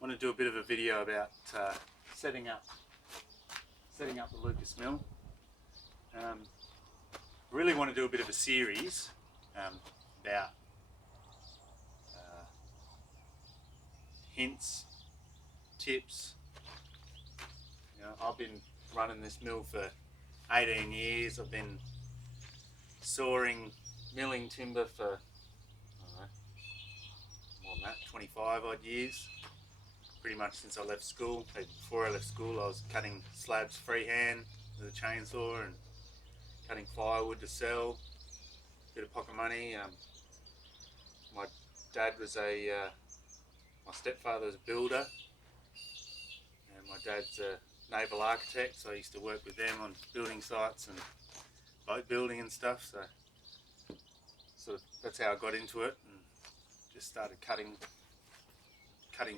want to do a bit of a video about setting up the Lucas mill. Really want to do a bit of a series about hints, tips. You know, I've been running this mill for 18 years. I've been sawing, milling timber for, I don't know, more than that, 25 odd years. Pretty much since I left school. Before I left school I was cutting slabs freehand with a chainsaw and cutting firewood to sell. Bit of pocket money. My dad was my stepfather was a builder, and my dad's a naval architect, so I used to work with them on building sites and boat building and stuff. So sort of that's how I got into it, and just started cutting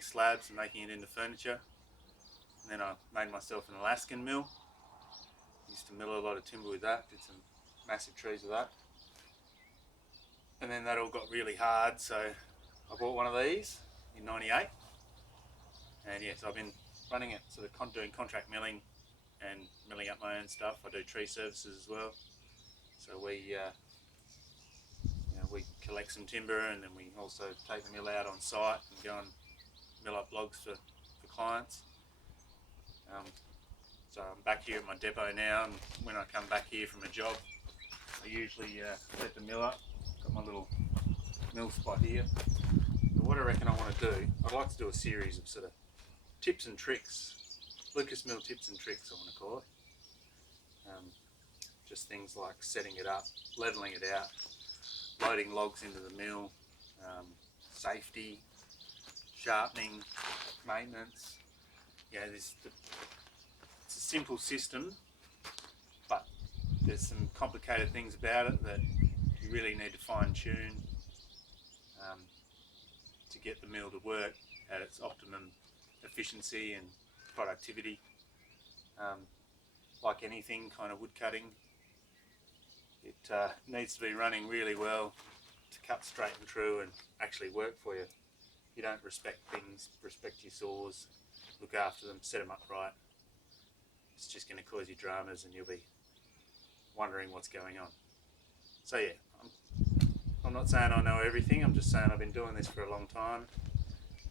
slabs and making it into furniture. And then I made myself an Alaskan mill. Used to mill a lot of timber with that, did some massive trees with that. And then that all got really hard, so I bought one of these in '98. And yes, I've been running it, sort of doing contract milling and milling up my own stuff. I do tree services as well. So we collect some timber, and then we also take the mill out on site and go and mill up logs for clients. So I'm back here at my depot now, and when I come back here from a job, I usually set the mill up. Got my little mill spot here. But what I reckon I want to do, I'd like to do a series of sort of tips and tricks, Lucas mill tips and tricks I want to call it. Just things like setting it up, levelling it out, loading logs into the mill, safety, sharpening, maintenance. Yeah, it's a simple system, but there's some complicated things about it that you really need to fine tune to get the mill to work at its optimum efficiency and productivity. Like anything kind of wood cutting, it needs to be running really well to cut straight and true and actually work for you. You don't respect things, respect your saws, look after them, set them up right, it's just going to cause you dramas and you'll be wondering what's going on. So yeah, I'm not saying I know everything, I'm just saying I've been doing this for a long time.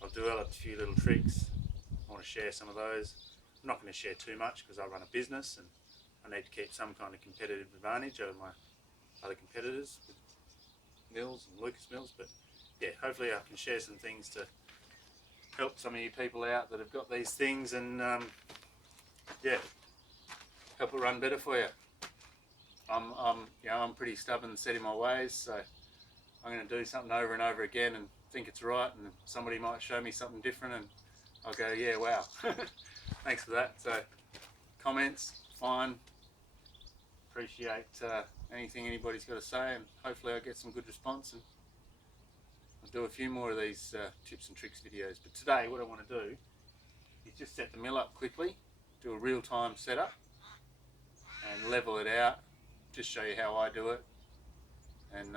I've developed a few little tricks. I want to share some of those. I'm not going to share too much because I run a business and I need to keep some kind of competitive advantage over my other competitors with mills and Lucas mills, but yeah, hopefully I can share some things to help some of you people out that have got these things, and yeah, help it run better for you. I'm pretty stubborn and set in my ways, so I'm going to do something over and over again and think it's right, and somebody might show me something different and I'll go, yeah, wow. Thanks for that. So comments, fine. Appreciate anything anybody's got to say, and hopefully I get some good response, and I'll do a few more of these tips and tricks videos. But today what I want to do is just set the mill up quickly, do a real-time setup and level it out, just show you how I do it, and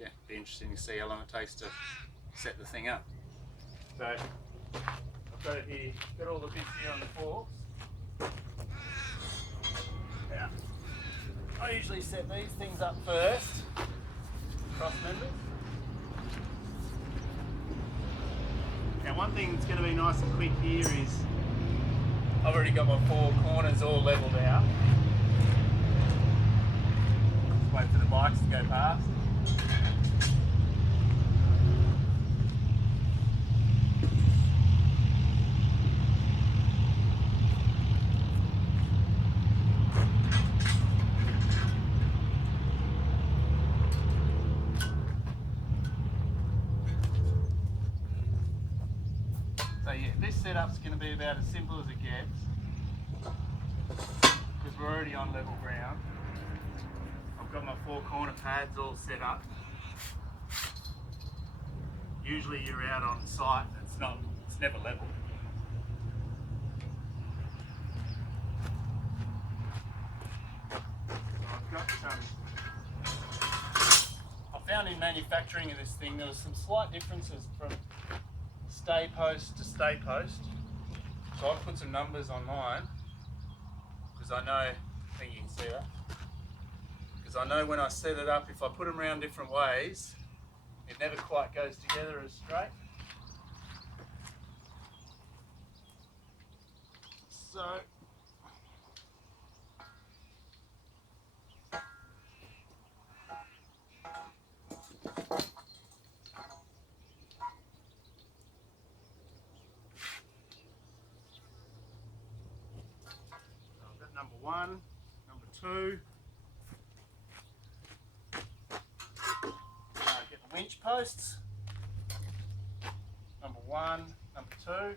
yeah, be interesting to see how long it takes to set the thing up. So I've got it here, got all the bits here on the forks. Now, I usually set these things up first, cross members. Now one thing that's going to be nice and quick here is I've already got my four corners all levelled out. Just wait for the bikes to go past. So yeah, this setup's going to be about as simple as it gets, because we're already on level ground. I've got my four corner pads all set up. Usually you're out on site, it's never level. So I've got I found in manufacturing of this thing there was some slight differences from stay post to stay post. So I've put some numbers on mine because I know, I think you can see that, because I know when I set it up, if I put them around different ways, it never quite goes together as straight. So I've got number 1, number 2. I get the winch posts. Number 1, number 2.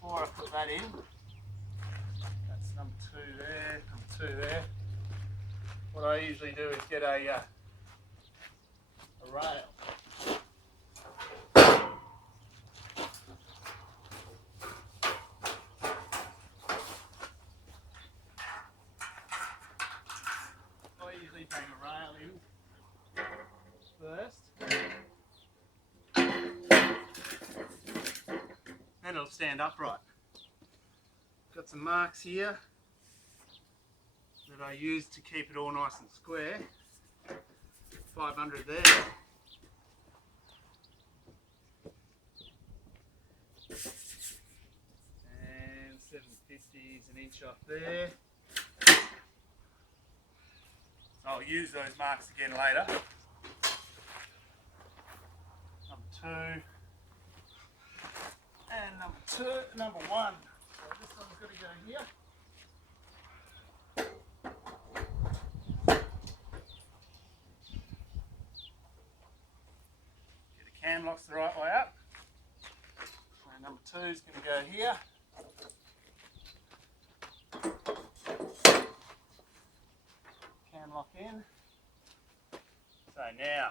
Before I put that in, that's number 2 there, number 2 there. What I usually do is get a rail. I usually bring a rail in first. Then it'll stand upright. Got some marks here that I use to keep it all nice and square. 500 there. And 750 is an inch off there. I'll use those marks again later. Number 2. And number 1. So this one's got to go here. Get the cam locks the right way up. And number 2 is going to go here. Cam lock in. So now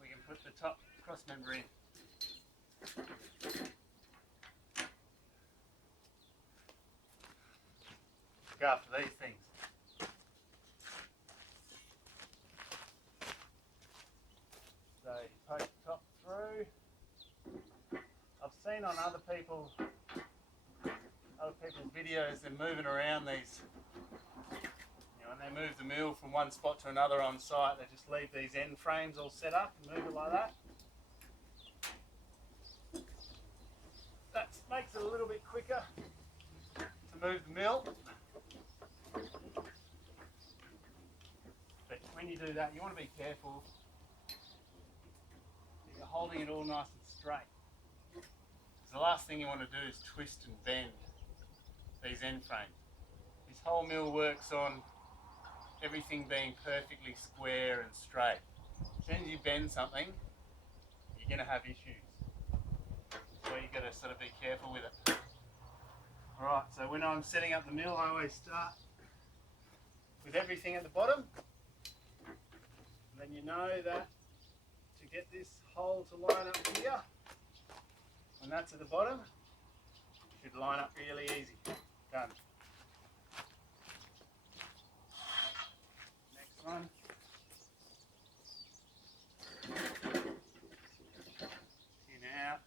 we can put the top cross member in. Look after these things. So you poke the top through. I've seen on other people's videos, they're moving around these. When they move the mill from one spot to another on site, they just leave these end frames all set up and move it like that. That makes it a little bit quicker to move the mill. But when you do that, you want to be careful that you're holding it all nice and straight. Because the last thing you want to do is twist and bend these end frames. This whole mill works on everything being perfectly square and straight. As soon as you bend something, you're going to have issues. So you've got to sort of be careful with it. Alright, so when I'm setting up the mill, I always start with everything at the bottom. And then you know that to get this hole to line up here, when that's at the bottom, it should line up really easy. Done. Next one. In out.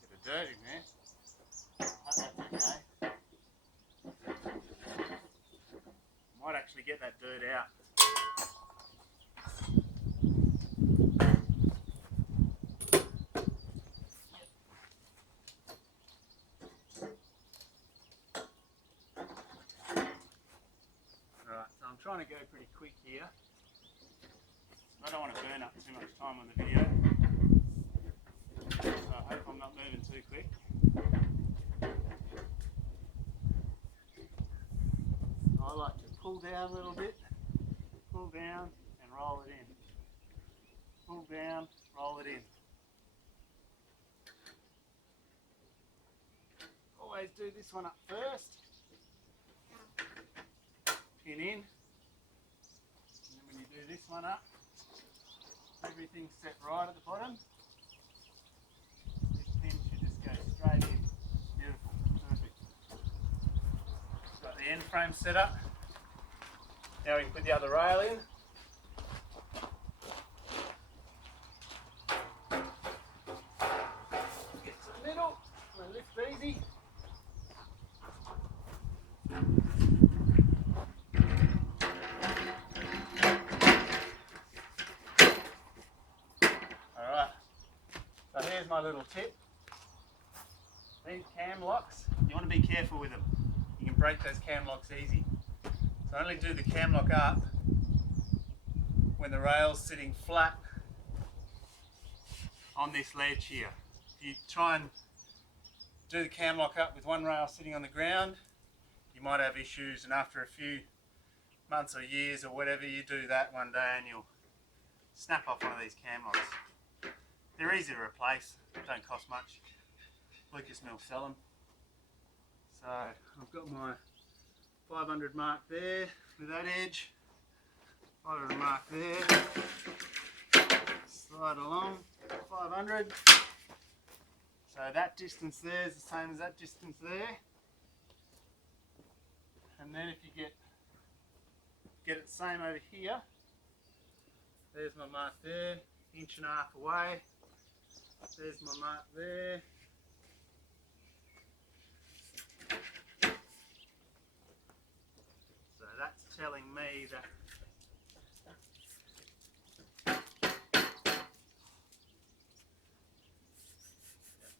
Bit of dirt in there. Hope that's okay. Might actually get that dirt out. I'm trying to go pretty quick here. I don't want to burn up too much time on the video. So I hope I'm not moving too quick. I like to pull down a little bit, pull down and roll it in. Pull down, roll it in. Always do this one up first. Pin in. When you do this one up, everything's set right at the bottom. This pin should just go straight in. Beautiful, perfect. Got the the end frame set up. Now we can put the other rail in. Get to the middle and lift easy. Alright, so here's my little tip. These cam locks, you want to be careful with them. You can break those cam locks easy. So only do the cam lock up when the rail's sitting flat on this ledge here. If you try and do the cam lock up with one rail sitting on the ground, you might have issues, and after a few months or years or whatever, you do that one day and you'll snap off one of these cam locks. They're easy to replace, don't cost much. Lucas Mill sell them. So I've got my 500 mark there with that edge, 500 mark there, slide along 500. So that distance there is the same as that distance there. And then if you get it the same over here, there's my mark there, inch and a half away, there's my mark there. So that's telling me that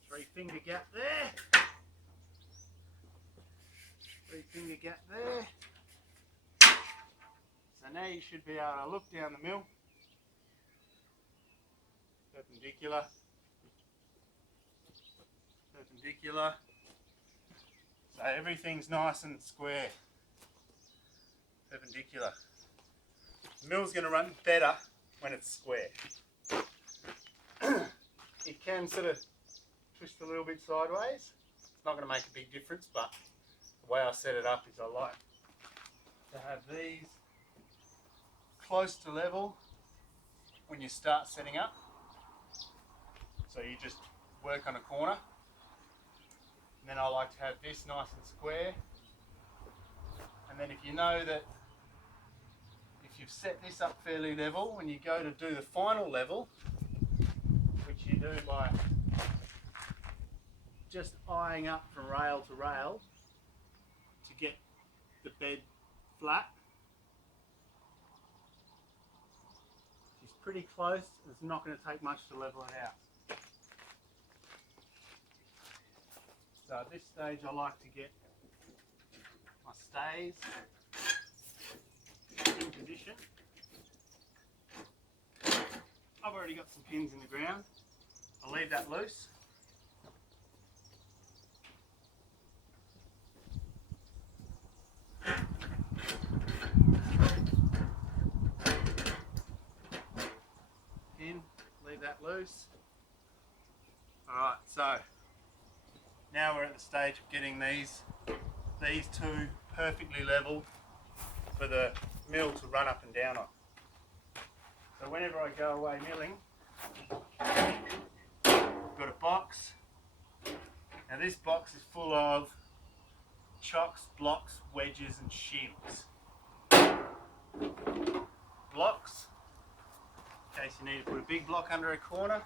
three-finger gap there, three-finger gap there. So now you should be able to look down the mill, perpendicular, perpendicular. So everything's nice and square, perpendicular. The mill's going to run better when it's square. It can sort of twist a little bit sideways. It's not going to make a big difference, but the way I set it up is I like to have these close to level when you start setting up. So you just work on a corner. And then I like to have this nice and square. And then if you know that if you've set this up fairly level, when you go to do the final level, which you do by just eyeing up from rail to rail to get the bed flat. It's pretty close. It's not going to take much to level it out. So at this stage I like to get my stays in position. I've already got some pins in the ground. I'll leave that loose. Pin, leave that loose. Alright, so now we're at the stage of getting these two perfectly level for the mill to run up and down on. So whenever I go away milling, I've got a box. Now this box is full of chocks, blocks, wedges and shims. Blocks, in case you need to put a big block under a corner.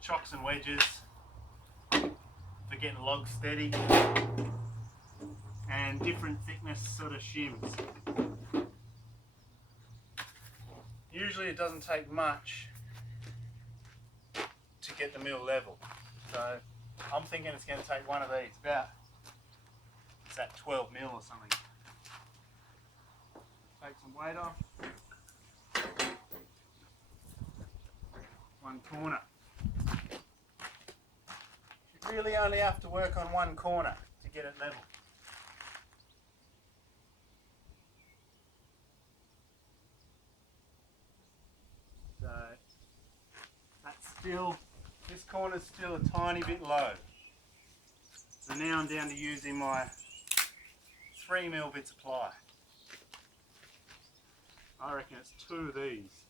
Chocks and wedges for getting logs steady, and different thickness sort of shims. Usually it doesn't take much to get the mill level, so I'm thinking it's going to take one of these, it's at 12 mil or something. Take some weight off, one corner. You really only have to work on one corner to get it level. So this corner's still a tiny bit low. So now I'm down to using my 3mm bits of ply. I reckon it's 2 of these.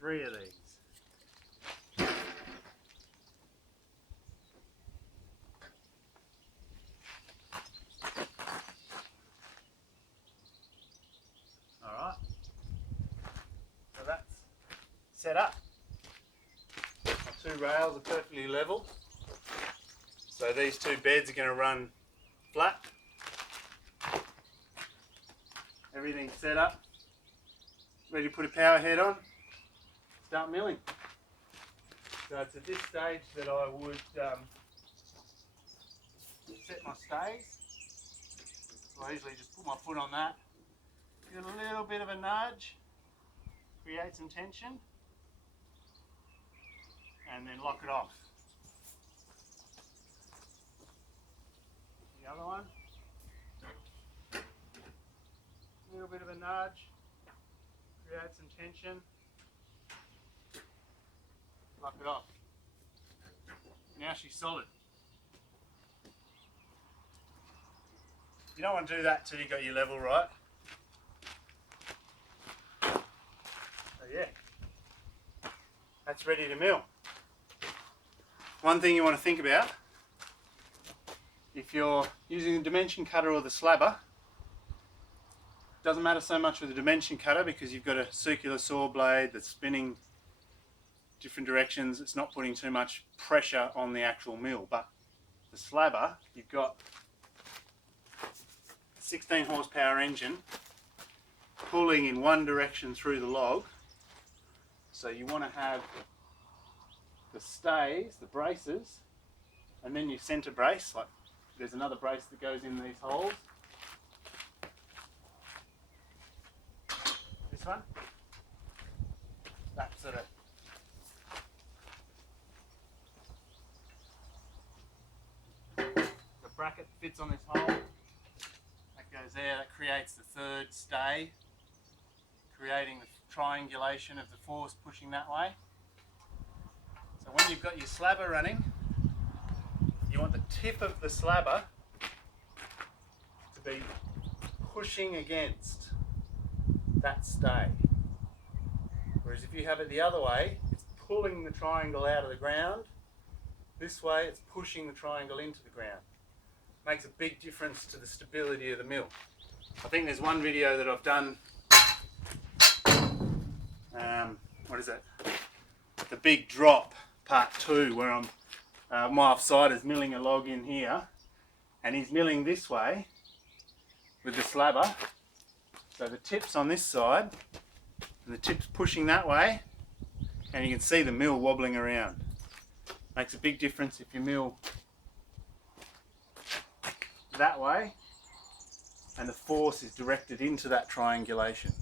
3 of these. Alright, so that's set up. My 2 rails are perfectly level. So these 2 beds are going to run flat. Everything's set up. Ready to put a power head on. Start milling. So it's at this stage that I would set my stays. So I usually just put my foot on that. Give it a little bit of a nudge. Create some tension. And then lock it off. The other one. A little bit of a nudge. Create some tension. Lock it off. Now she's solid. You don't want to do that till you got your level right. So yeah, that's ready to mill. One thing you want to think about, if you're using the dimension cutter or the slabber, doesn't matter so much with the dimension cutter because you've got a circular saw blade that's spinning different directions. It's not putting too much pressure on the actual mill. But the slabber, you've got a 16 horsepower engine pulling in one direction through the log. So you want to have the stays, the braces, and then your center brace. Like there's another brace that goes in these holes. This one. That sort of the bracket fits on this hole. That goes there. That creates the 3rd stay, creating the triangulation of the force pushing that way. So when you've got your slabber running, you want the tip of the slabber to be pushing against that stay. Whereas if you have it the other way, it's pulling the triangle out of the ground. This way it's pushing the triangle into the ground. Makes a big difference to the stability of the mill. I think there's one video that I've done, what is it? The big drop part 2, where I'm my offside is milling a log in here and he's milling this way with the slabber. So the tip's on this side and the tip's pushing that way, and you can see the mill wobbling around. Makes a big difference if you mill that way and the force is directed into that triangulation.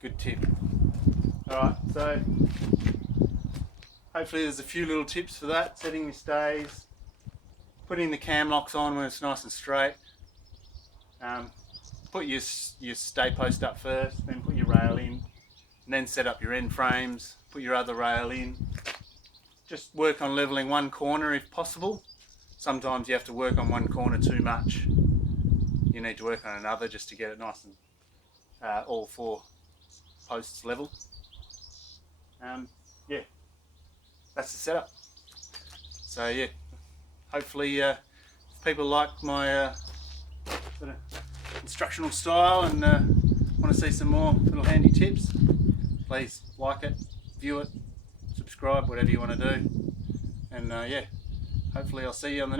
Good tip. Alright, so hopefully there's a few little tips for that. Setting your stays, putting the cam locks on when it's nice and straight. Put your stay post up first, then put your rail in, and then set up your end frames, put your other rail in. Just work on leveling one corner if possible. Sometimes you have to work on one corner too much. You need to work on another just to get it nice and all 4 posts level. Yeah, that's the setup. So yeah, hopefully if people like my sort of instructional style and want to see some more little handy tips, please like it, view it, subscribe, whatever you want to do. And yeah, hopefully I'll see you on the next